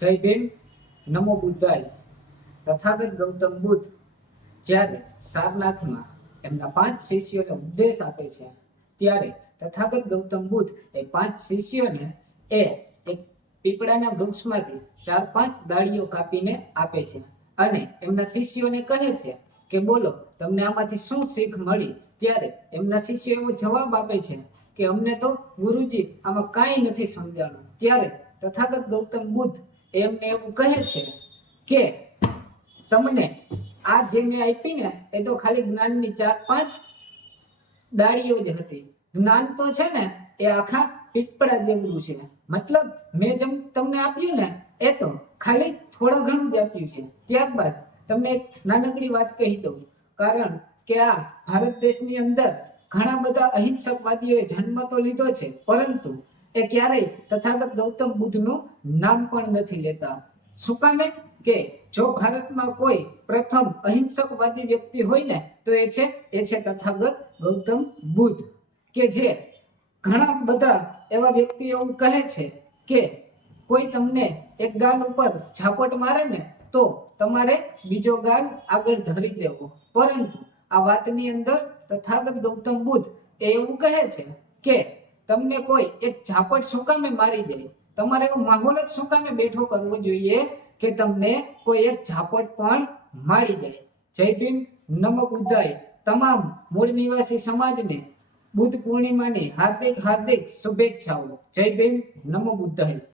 જય ભીમ નમો બુદ્ધાય. તથાગત ગૌતમ બુદ્ધ જ્યારે સારનાથમાં એમના પાંચ શિષ્યોને ઉપદેશ આપે છે, ત્યારે તથાગત ગૌતમ બુદ્ધ એ પાંચ શિષ્યોને એ એક પીપળાના વૃક્ષમાંથી ચાર પાંચ દાળીઓ કાપીને આપે છે અને એમના શિષ્યોને કહે છે કે બોલો, તમને આમાંથી શું શીખ મળી? ત્યારે એમના શિષ્યો એવો જવાબ આપે છે કે અમને તો ગુરુજી આમાં કાંઈ નથી સમજાણું. ત્યારે તથાગત ગૌતમ બુદ્ધ એમને એવું કહે છે કે તમને આ જે મેં આપી ને, એ તો ખાલી જ્ઞાનની ચાર પાંચ ડાળીઓ જ હતી. જ્ઞાન તો છે ને, એ આખા પીપળા જેવડું છે. મતલબ મેં જેમ તમને આપ્યું ને, એ તો ખાલી થોડા ઘણું જ આપ્યું છે. ત્યારબાદ તમને એક નાનકડી વાત કહી દઉં. કારણ કે આ ભારત દેશની અંદર ઘણા બધા અહિંસકવાદીઓએ જન્મ તો લીધો છે, પરંતુ એ ક્યારેય તથાગત ગૌતમ બુદ્ધનું નામ પણ નથી લેતા. શું કામે કે જો ભારતમાં કોઈ પ્રથમ અહિંસકવાદી વ્યક્તિ હોય ને, તો એ છે એ છે તથાગત ગૌતમ બુદ્ધ. કે જે ઘણા બધા એવા વ્યક્તિઓ કહે છે કે કોઈ તમને એક ગાલ ઉપર ઝાપટ મારે ને, તો તમારે બીજો ગાલ આગળ ધરી દેવો. પરંતુ આ વાતની અંદર તથાગત ગૌતમ બુદ્ધ એ એવું કહે છે કે તમને કોઈ એક ઝાપટ શું કામે મારી દે, તમારે એવો માહોલ જ શું કામે બેઠો કરવો જોઈએ કે તમને કોઈ એક ઝાપટ પણ મારી જાય જય ભીમ, નમો બુદ્ધાય. તમામ મૂળ નિવાસી સમાજને બુદ્ધ પૂર્ણિમાની હાર્દિક હાર્દિક શુભેચ્છાઓ. જય ભીમ, નમો બુદ્ધાય.